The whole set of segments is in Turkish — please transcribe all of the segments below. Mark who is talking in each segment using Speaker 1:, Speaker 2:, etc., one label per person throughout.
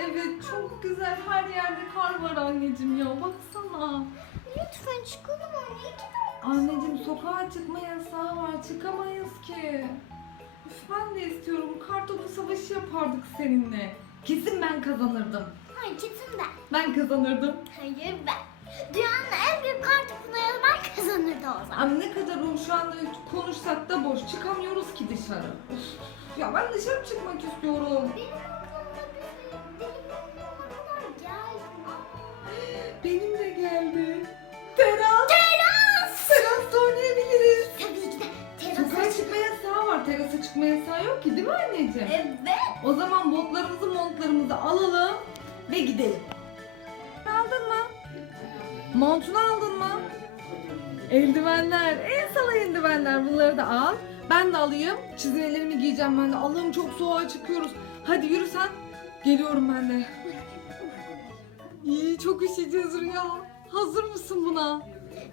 Speaker 1: Evet çok güzel her yerde kar var anneciğim ya baksana.
Speaker 2: Lütfen çıkalım anne.
Speaker 1: Anneciğim sokağa çıkma yasağı var çıkamayız ki. Üf, ben de istiyorum kar topu savaşı yapardık seninle. Kesin ben kazanırdım.
Speaker 2: Hayır kesin ben.
Speaker 1: Ben kazanırdım.
Speaker 2: Hayır ben. Dünyanın en büyük kartopunu ben kazanırdı o zaman.
Speaker 1: Ama ne kadar o şu anda konuşsak da boş çıkamıyoruz ki dışarı. Of. Ya ben dışarı çıkmak istiyorum.
Speaker 2: Benim Benim
Speaker 1: de geldi. Teras.
Speaker 2: Teras!
Speaker 1: Terasta oynayabiliriz.
Speaker 2: Tabii ki de
Speaker 1: Sokağa
Speaker 2: terasa
Speaker 1: çıkma yasağı var. Terasa çıkma yasağı yok ki değil mi anneciğim?
Speaker 2: Evet.
Speaker 1: O zaman botlarımızı montlarımızı alalım ve gidelim. Aldın mı? Montunu aldın mı? Eldivenler. En sala eldivenler. Bunları da al. Ben de alayım. Çizmelerimi giyeceğim ben de. Allah'ım çok soğuğa çıkıyoruz. Hadi yürü sen. Geliyorum ben de. İyi çok üşüyeceğiz Rüya. Hazır mısın buna?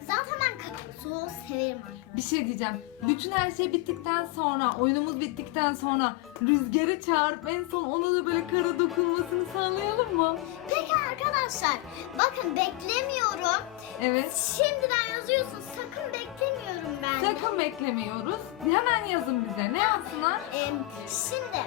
Speaker 2: Zaten ben ka- soğuğu severim arkadaşlar.
Speaker 1: Bir şey diyeceğim. Bütün her şey bittikten sonra, oyunumuz bittikten sonra rüzgarı çağırıp en son ona da böyle kara dokunmasını sağlayalım mı?
Speaker 2: Peki arkadaşlar bakın beklemiyorum.
Speaker 1: Evet.
Speaker 2: Şimdiden yazıyorsun sakın beklemiyorum ben.
Speaker 1: Sakın beklemiyoruz. Hemen yazın bize. Ne yazsınlar?
Speaker 2: Ee, şimdi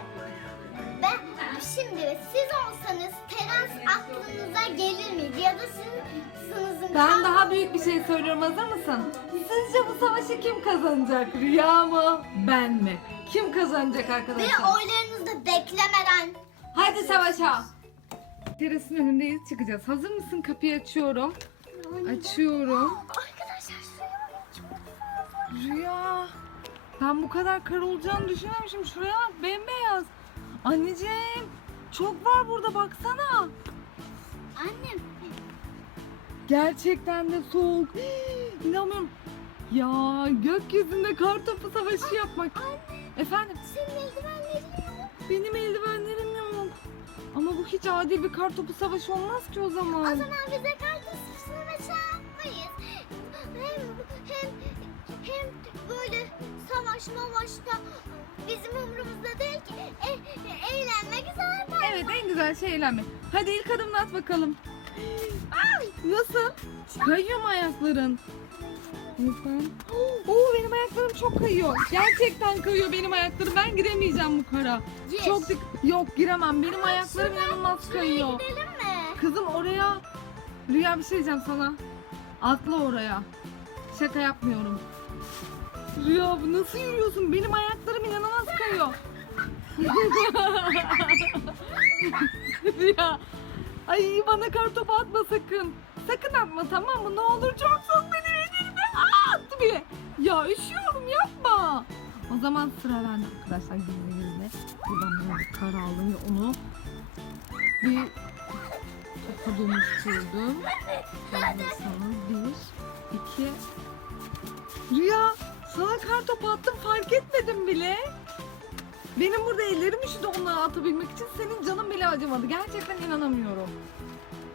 Speaker 2: ben şimdi siz olsanız teras aklınıza gelir miydi ya da sizin sınızın
Speaker 1: Ben daha büyük bir şey söylüyorum. Hazır mısın? Sizce bu savaşı kim kazanacak? Rüya mı? Ben mi? Kim kazanacak
Speaker 2: ve
Speaker 1: arkadaşlar?
Speaker 2: oylarınızı da beklemeden
Speaker 1: Hadi savaşa. Terasın önündeyiz. Çıkacağız. Hazır mısın? Kapıyı açıyorum. Açıyorum.
Speaker 2: Arkadaşlar şuraya
Speaker 1: Rüya. Ben bu kadar kar olacağını düşünmemişim. Şuraya bak bembeyaz. Anneciğim çok var burada baksana.
Speaker 2: Annem
Speaker 1: Gerçekten de soğuk. İnanmıyorum. Ya gökyüzünde kar topu savaşı yapmak. Efendim
Speaker 2: senin eldivenlerin yok.
Speaker 1: benim eldivenlerim yok. Ama bu hiç adil bir kar topu savaşı olmaz ki o
Speaker 2: O
Speaker 1: zaman.
Speaker 2: zaman bize kartı savaşı yapmayız. Hem, hem, hem böyle savaş mavaşta bizim umurumuzda değil ki. E, eğlenmek zaten.
Speaker 1: Evet en güzel şey eğlenmek. Hadi ilk adımını at bakalım. Ay, nasıl? Kayıyor mu ayakların? Lütfen. Oo benim ayaklarım çok kayıyor. Gerçekten kayıyor benim ayaklarım. Ben giremeyeceğim bu kara.
Speaker 2: Gir.
Speaker 1: Çok dik. Yok giremem. Benim ayaklarım inanılmaz
Speaker 2: şuraya
Speaker 1: kayıyor.
Speaker 2: Gidelim mi?
Speaker 1: Kızım oraya Rüya bir şey diyeceğim sana. Atla oraya. Şaka yapmıyorum. Rüya bu nasıl yürüyorsun? Benim ayaklarım inanılmaz kayıyor. Rüya. Ay bana kartopu atma sakın. Sakın atma tamam mı? Ne olur çok soğuk beni. Aa attı bile. Ya üşüyorum yapma. O zaman sıra bende arkadaşlar gizli gizli. Buradan biraz kar aldım ve onu bir topa dönüştürdüm. Hazırsanız bir, iki. Rüya sana kar topu attım fark etmedim bile. Benim burada ellerim üşüdü onları atabilmek için. Senin canın bile acımadı. Gerçekten inanamıyorum.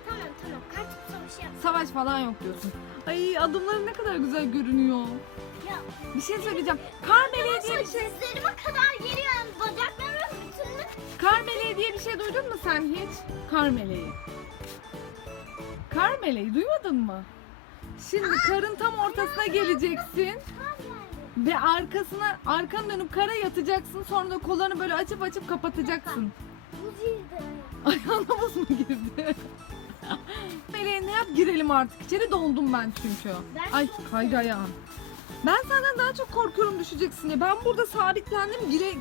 Speaker 2: Tamam tamam kartı savaşı yap.
Speaker 1: Savaş falan yok diyorsun. Ay adımların ne kadar güzel görünüyor.
Speaker 2: Ya,
Speaker 1: Bir şey söyleyeceğim. Kar meleği diye bir şey.
Speaker 2: Dizlerime kadar geliyor. Yani bacaklarım bütünlük.
Speaker 1: Kar meleği diye bir şey duydun mu sen hiç? Kar meleği. Kar meleği duymadın mı? Şimdi karın tam ortasına geleceksin ve arkasına arkan dönüp kara yatacaksın. Sonra da kollarını böyle açıp açıp kapatacaksın.
Speaker 2: Bu cildi.
Speaker 1: Ayağına buz mu girdi? Meleğe ne yap girelim artık. İçeri dondum ben çünkü.
Speaker 2: Ben
Speaker 1: Ay
Speaker 2: çok
Speaker 1: kaydı ayağım. Ben senden daha çok korkuyorum düşeceksin diye. Ben burada sabitlendim. Gire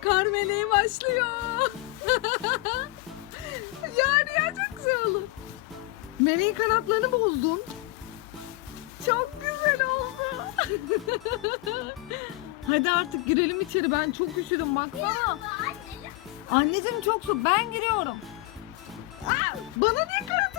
Speaker 1: kar meleği başlıyor. ya Rüya çok güzel. Meleğin kanatlarını bozdun. Çok güzel. Hadi artık girelim içeri. Ben çok üşüdüm baksana.
Speaker 2: Anne.
Speaker 1: Anneciğim çok soğuk. Ben giriyorum. Aa, bana niye karın